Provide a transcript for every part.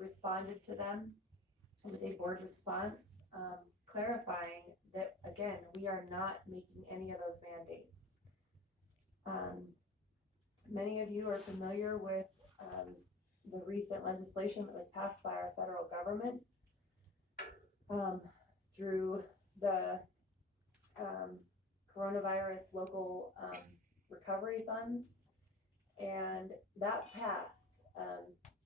responded to them with a board response, clarifying that, again, we are not making any of those mandates. Many of you are familiar with the recent legislation that was passed by our federal government through the coronavirus local recovery funds, and that passed.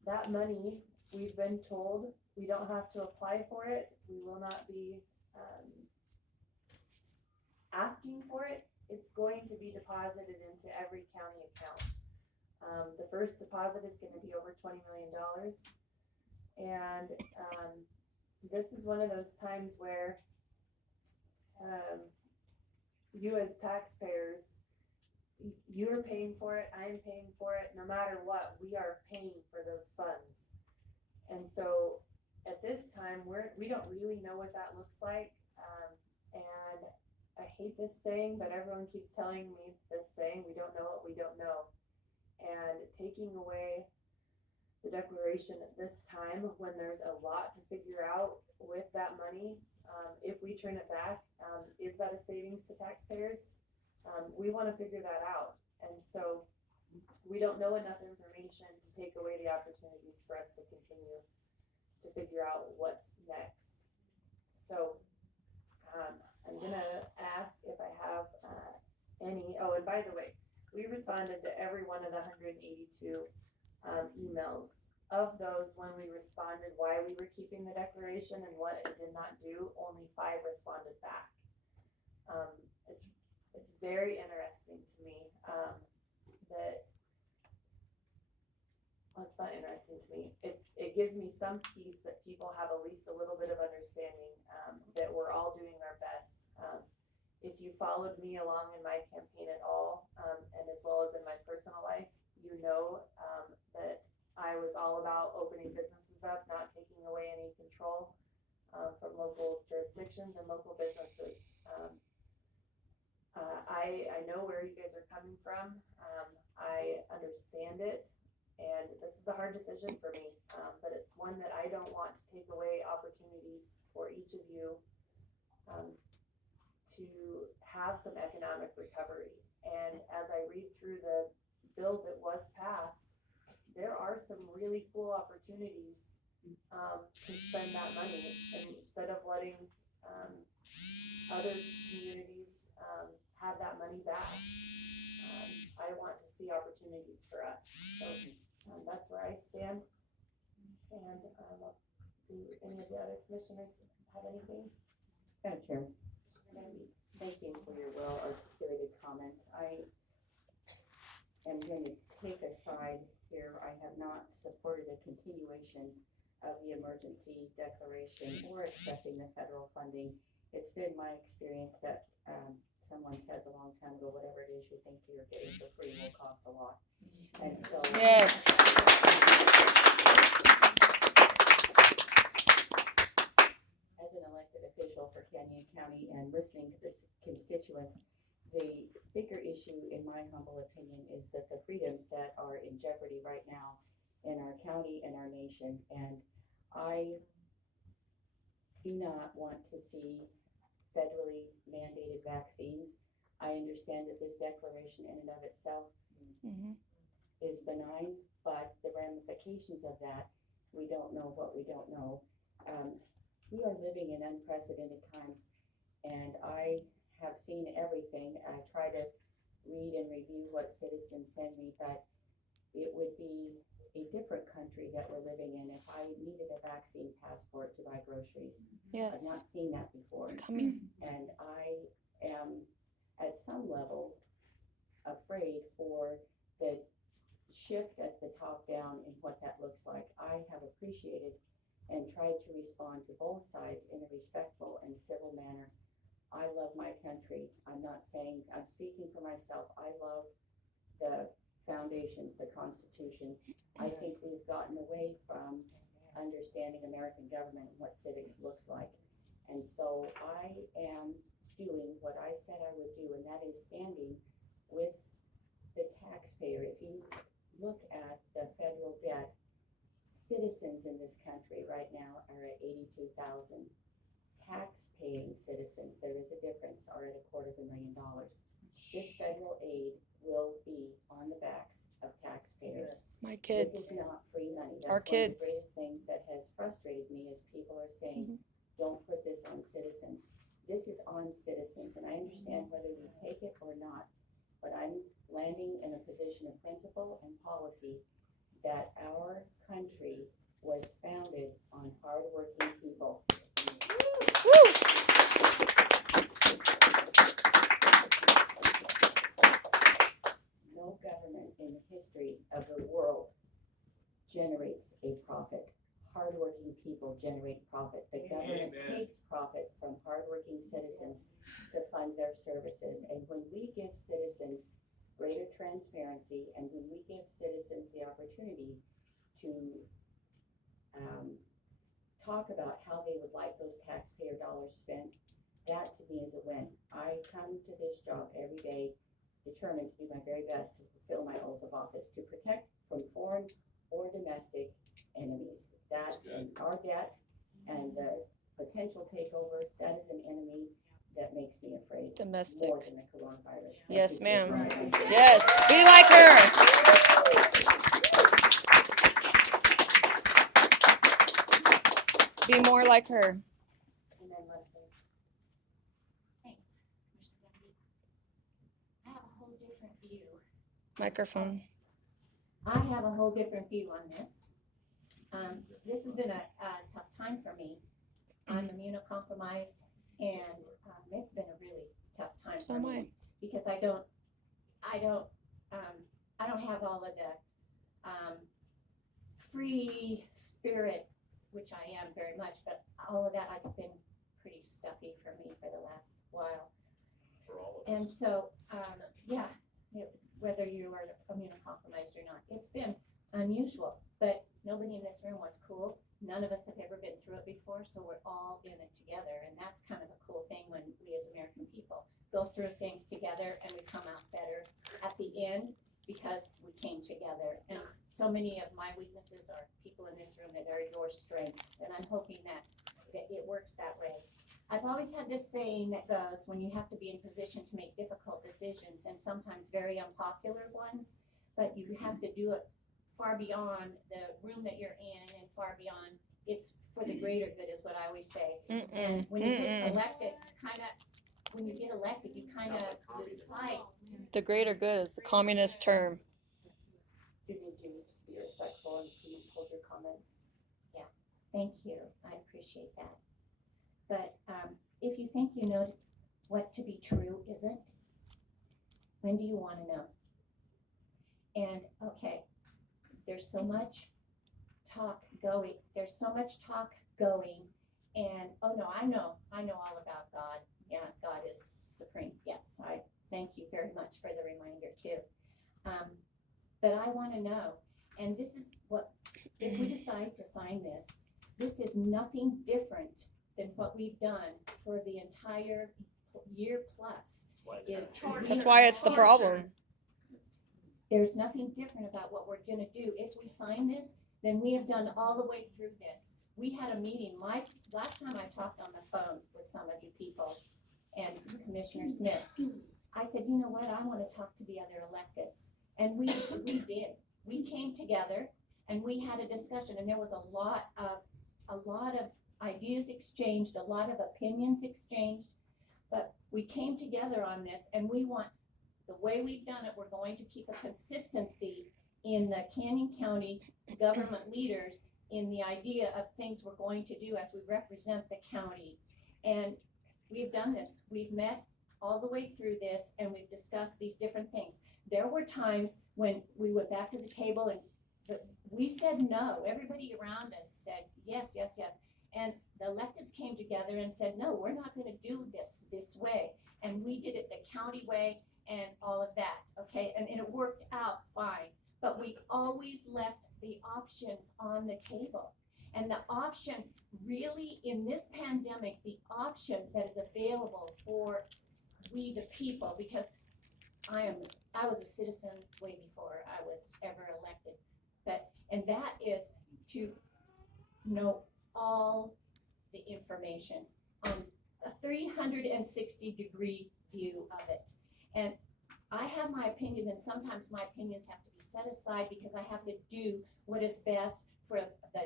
That money, we've been told, we don't have to apply for it. We will not be asking for it. It's going to be deposited into every county account. The first deposit is going to be over $20 million, and this is one of those times where you as taxpayers, you're paying for it, I'm paying for it, no matter what, we are paying for those funds. And so at this time, we don't really know what that looks like, and I hate this saying, but everyone keeps telling me this saying, we don't know what we don't know. And taking away the declaration at this time, when there's a lot to figure out with that money, if we turn it back, is that a savings to taxpayers? We want to figure that out, and so we don't know enough information to take away the opportunities for us to continue to figure out what's next. So I'm gonna ask if I have any. Oh, and by the way, we responded to every one of the 182 emails. Of those, when we responded why we were keeping the declaration and what it did not do, only 5 responded back. It's very interesting to me that, well, it's not interesting to me. It gives me some peace that people have at least a little bit of understanding that we're all doing our best. If you followed me along in my campaign at all, and as well as in my personal life, you know that I was all about opening businesses up, not taking away any control from local jurisdictions and local businesses. I know where you guys are coming from. I understand it, and this is a hard decision for me, but it's one that I don't want to take away opportunities for each of you to have some economic recovery. And as I read through the bill that was passed, there are some really cool opportunities to spend that money, and instead of letting other communities have that money back, I want to see opportunities for us. So that's where I stand. And do any of the other commissioners have anything? Madam Chair, thank you for your well articulated comments. I am going to take a side here. I have not supported a continuation of the emergency declaration or accepting the federal funding. It's been my experience that someone said a long time ago, whatever it is you think you're getting for free will cost a lot. And so Yes. as an elected official for Canyon County and listening to the constituents, the bigger issue, in my humble opinion, is that the freedoms that are in jeopardy right now in our county and our nation. And I do not want to see federally mandated vaccines. I understand that this declaration in and of itself is benign, but the ramifications of that, we don't know what we don't know. We are living in unprecedented times, and I have seen everything. I try to read and review what citizens send me, but it would be a different country that we're living in if I needed a vaccine passport to buy groceries. I've not Yes. seen that before. It's coming. And I am at some level afraid for the shift at the top down in what that looks like. I have appreciated and tried to respond to both sides in a respectful and civil manner. I love my country. I'm not saying, I'm speaking for myself. I love the foundations, the Constitution. I think we've gotten away from understanding American government and what civics looks like. And so I am doing what I said I would do, and that is standing with the taxpayer. If you look at the federal debt, citizens in this country right now are at 82,000. Tax-paying citizens, there is a difference, are at $250,000. This federal aid will be on the backs of taxpayers. My This kids. is not free money. That's Our one of the kids. greatest things that has frustrated me is people are saying, don't put this on citizens. This is on citizens, and I understand whether you take it or not, but I'm landing in a position of principle and policy that our country was founded on hardworking people. No government in the history of the world generates a profit. Hardworking people generate profit. The government takes profit from hardworking citizens to fund their services. And when we give citizens greater transparency, and when we give citizens the opportunity to talk about how they would like those taxpayer dollars spent, that to me is a win. I come to this job every day determined to do my very best to fulfill my oath of office, to protect from foreign or domestic enemies. That and our debt and the potential takeover, that is an enemy that makes me afraid. Domestic. More than the coronavirus. Thank Yes, you. ma'am. Thank you. Yes. Be like her. Be more like her. And then Leslie. Thanks, Commissioner Kennedy. I have a whole different view. Microphone. I have a whole different view on this. This has been a tough time for me. I'm immunocompromised, and it's been a really tough time So for am I. me because I don't have all of the free spirit, which I am very much, but all of that it's been pretty stuffy for me for the last while. For all of us. And so, whether you are immunocompromised or not, it's been unusual, but nobody in this room wants cool. None of us have ever been through it before, so we're all in it together, and that's kind of a cool thing when we as American people go through things together and we come out better at the end because we came together. And so many of my weaknesses are people in this room that are your strengths, and I'm hoping that it works that way. I've always had this saying that goes, when you have to be in position to make difficult decisions, and sometimes very unpopular ones, but you have to do it far beyond the room that you're in and far beyond, it's for the greater good is what I always say. And when you get elected, when you get elected, you kind of lose sight. The greater good is the communist term. You need to just be respectful and please hold your comments. Thank you, I appreciate that. But if you think you know what to be true isn't, when do you want to know? And okay, there's so much talk going. And oh no, I know all about God. Yeah, God is supreme. Yes, I thank you very much for the reminder too. But I want to know, and this is what, if we decide to sign this, this is nothing different than what we've done for the entire year plus. That's why it's the problem. There's nothing different about what we're gonna do. If we sign this, then we have done all the way through this. We had a meeting, last time I talked on the phone with some of you people and Commissioner Smith, I said, you know what, I wanna talk to the other electeds. And we did. We came together and we had a discussion, and there was a lot of ideas exchanged, a lot of opinions exchanged, but we came together on this, and we want, the way we've done it, we're going to keep a consistency in the Canyon County government leaders in the idea of things we're going to do as we represent the county. And we've done this. We've met all the way through this, and we've discussed these different things. There were times when we went back to the table and we said no. Everybody around us said yes, yes, yes. And the electeds came together and said, no, we're not gonna do this way. And we did it the county way and all of that, okay? And it worked out fine. But we always left the options on the table. And the option really, in this pandemic, the option that is available for we the people, because I was a citizen way before I was ever elected. And that is to know all the information on a 360-degree view of it. And I have my opinion, and sometimes my opinions have to be set aside because I have to do what is best for the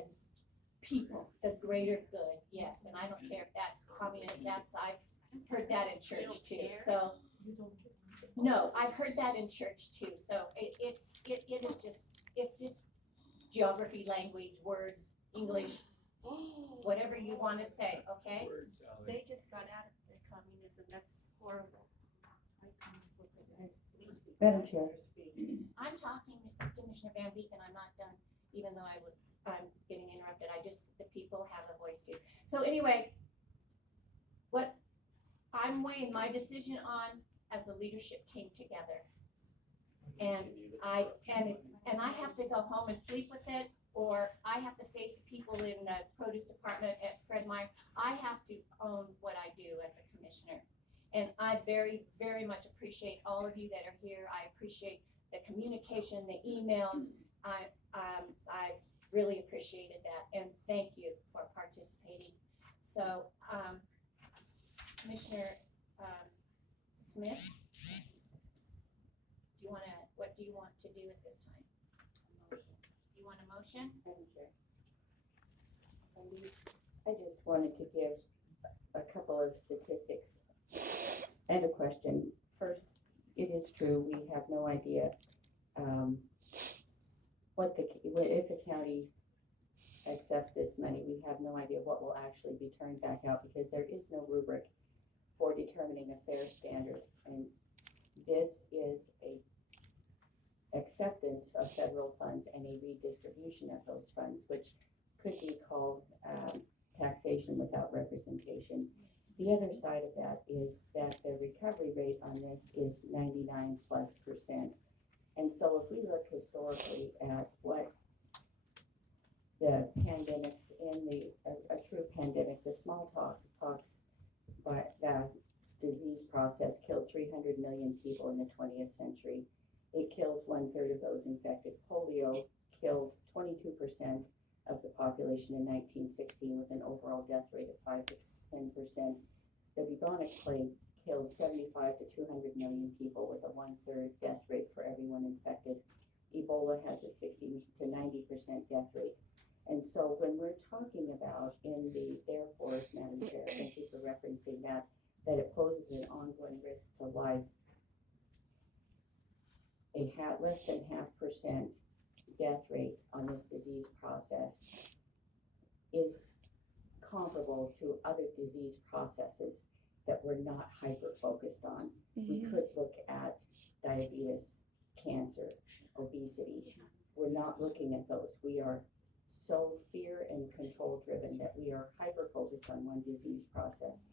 people, the greater good, yes, and I don't care if that's communist, I've heard that in church too, so. No, I've heard that in church too, so it is just, it's just geography, language, words, English, whatever you wanna say, okay? They just got out of the communism, that's horrible. Madam Chair. I'm talking to Commissioner Van Beek and I'm not done, even though I'm getting interrupted, the people have a voice too. So anyway, what I'm weighing my decision on as the leadership came together. And I have to go home and sleep with it, or I have to face people in the produce department at Fred Meyer. I have to own what I do as a commissioner. And I very, very much appreciate all of you that are here. I appreciate the communication, the emails. I really appreciated that, and thank you for participating. So, Commissioner, Smith, what do you want to do at this time? You want a motion? Madam Chair. I just wanted to give a couple of statistics and a question. First, it is true, we have no idea, if the county accepts this money, we have no idea what will actually be turned back out because there is no rubric for determining a fair standard. And this is a acceptance of federal funds and a redistribution of those funds, which could be called taxation without representation. The other side of that is that the recovery rate on this is 99+%. And so if we look historically at what the pandemics a true pandemic, the smallpox disease process killed 300 million people in the 20th century. It kills 1/3 of those infected. Polio killed 22% of the population in 1916 with an overall death rate of 5 to 10%. The bubonic plague killed 75 to 200 million people with a 1/3 death rate for everyone infected. Ebola has a 60 to 90% death rate. And so when we're talking about therefore, Madam Chair, thank you for referencing that it poses an ongoing risk to life, less than 0.5% death rate on this disease process is comparable to other disease processes that we're not hyper-focused on. We could look at diabetes, cancer, obesity. We're not looking at those. We are so fear and control driven that we are hyper-focused on one disease process.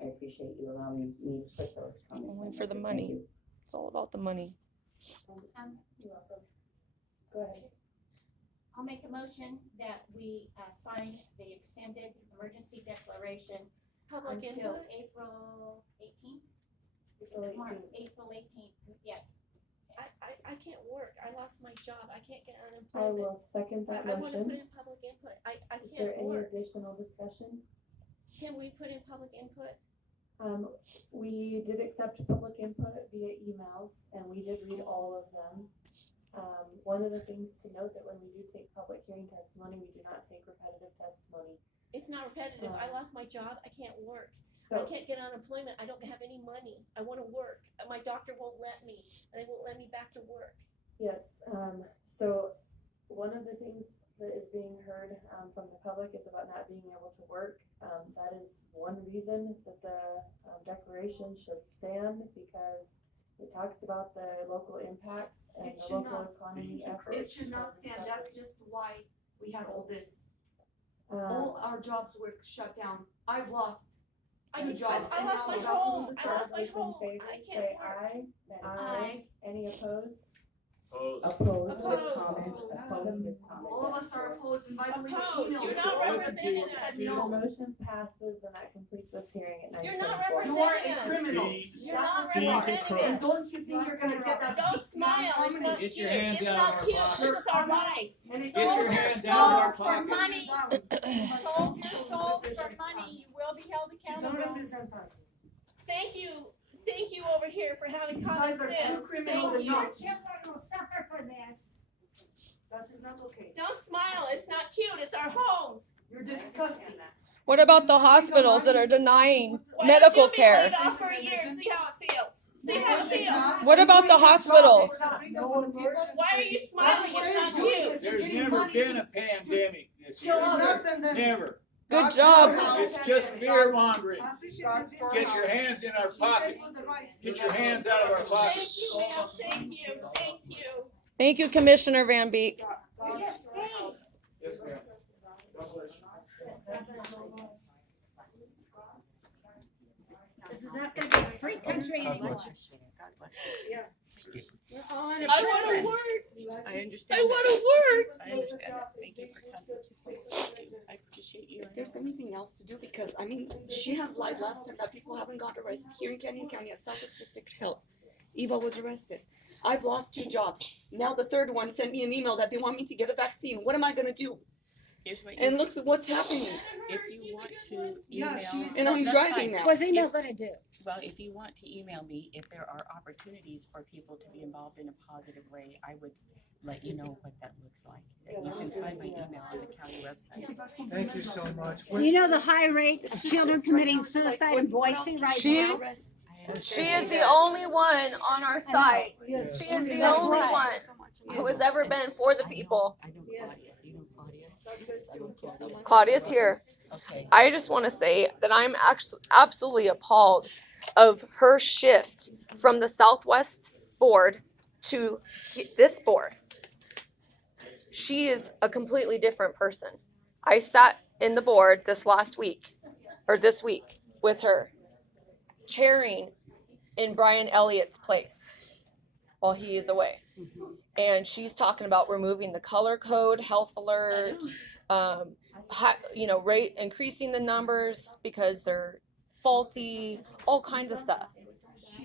I appreciate you allowing me to put those comments Only on for the record. money. Thank you. It's all about the money. You're welcome. Go ahead. I'll make a motion that we sign the extended emergency declaration Public until input? April 18th. April 18th. April 18th, yes. I can't work, I lost my job, I can't get I unemployment. will second that I wanna put motion. in public input, I Is there can't any work, additional discussion? can we put in public input? We did accept public input via emails and we did read all of them. One of the things to note that when we do take public hearing testimony, we do not take repetitive testimony. It's not repetitive, I lost my job, I can't work, I So, can't get unemployment, I don't have any money, I wanna work, my doctor won't let me, and they won't let me back to work. yes, so one of the things that is being heard, from the public is about not being able to work. That is one reason that the, declaration should stand because it talks about the local impacts and It the should local not. economy efforts. It should not stand, that's just why we had all this, Um, all our jobs were shut down, I've lost two jobs. I and lost now my I'm about to home. lose a I job. lost my All those in home. favor, I can't say work. aye. Aye. Any opposed? Opposed with Opposed. comment, opposed with comment. All of us are opposed, and by the way, the Opposed. emails. You're not that were representing sent us. said The no. motion passes and that completes keeps us hearing at 9:24. You're not You are a representing us. criminal. You're not Thieves and representing crooks. And us. don't you think you're gonna get that? Don't smile, it's not Get cute, your hand it's down not our cute, pocket. this is our life. And it's Get your Sold your hand down our souls for pocket. money, sold your souls for money, you will be held accountable. Thank you over here for having You common guys are sense, too criminal thank you. enough. Don't smile, it's not cute, it's our homes. You're disgusting. What about the hospitals that are denying Why medical don't you be care? laid off for a year, see how it feels, see how it feels. What about the hospitals? Why are you smiling, it's not cute. There's never been a pandemic this year. Never. Good job. It's just fear mongering. Get your hands in our pockets. Get your hands out of our pockets. Thank you, ma'am, thank you, thank you. Thank you, Commissioner Van Beek. Yes, ma'am. God bless you. This is not gonna be a free country anymore. I wanna work, I understand I wanna work. I understand that. Thank you for coming. Thank you. I appreciate you. If there's anything else to do, because I mean, she has lied last time that people haven't got arrested here in Canyon County at Southwest District Health. Eva was arrested. I've lost 2 jobs. Now the third one sent me an email that they want me to get a vaccine. What am I gonna do? Here's what And look at what's happening. if you want to email. And I'm that's driving fine. now. What's email gonna do? Well, if you want to email me, if there are opportunities for people to be involved in a positive way, I would let you know what that looks like. You can find my email on the county website. Thank you so much. You know the high rate of children committing suicide in Boise right She- now? She is the only one on our side. She is the only one who has ever been for the people. I know Claudia, you know Claudia? I know Claudia. Claudia's here. Okay. I just want to say that I'm actually absolutely appalled of her shift from the Southwest board to this board. She is a completely different person. I sat in the board this week with her, chairing in Brian Elliott's place while he is away. And she's talking about removing the color code, health alert, increasing the numbers because they're faulty, all kinds of stuff.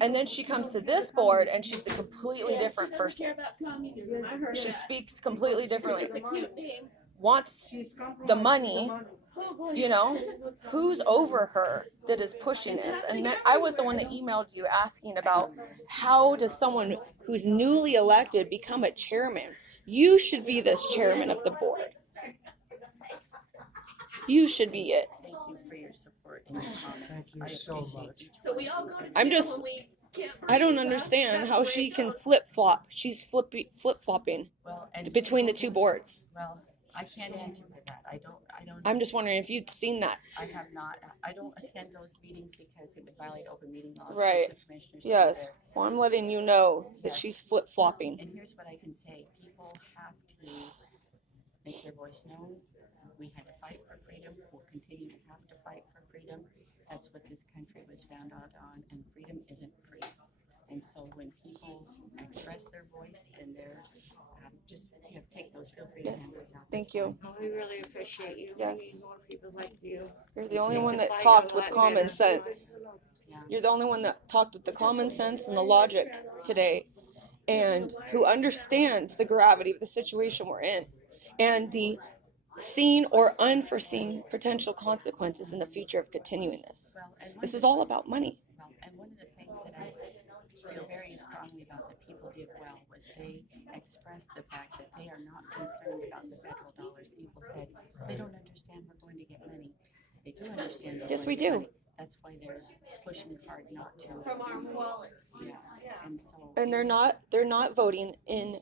And then she comes to this board and she's a completely different person. She speaks completely differently. It's a cute name. Wants the money, who's over her that is pushing this? And then I was the one that emailed you asking about how does someone who's newly elected become a chairman? You should be this chairman of the board. You should be it. Thank you for your support and your comments. Thank you I so appreciate much. each So we all go to jail I'm just- when we can't I don't breathe, huh? understand That's how the way she it can goes. flip flop. She's flip flopping Well, and between the two boards. Well, I can't answer for that. I don't. I'm just wondering if you'd seen that. I have not. I don't attend those meetings because it would violate open meeting laws. Right. The commissioners do Yes. there. Well, I'm letting you know that she's flip flopping. And here's what I can say. People have to make their voice known. We had to fight for freedom. We'll continue to have to fight for freedom. That's what this country was founded on, and freedom isn't free. And so when people express their voice and they're take those, feel free to hand Yes. those out. Thank you. We really appreciate you. Yes. More people like you. You're the only Make one the that fight talked a with lot common better. sense. Yeah. You're the only one that talked with the common sense and the logic today, and who understands the gravity of the situation we're in and the seen or unforeseen potential consequences in the future of continuing this. Well, and one This of is the- all about money. Well, and one of the things that I feel very strongly about that people did well was they expressed the fact that they are not concerned about the federal dollars. People said they don't understand we're going to get money. They do understand. we're Yes, going we to get do. money. That's why they're pushing hard not to. From our wallets. Yeah, and so. And they're not voting in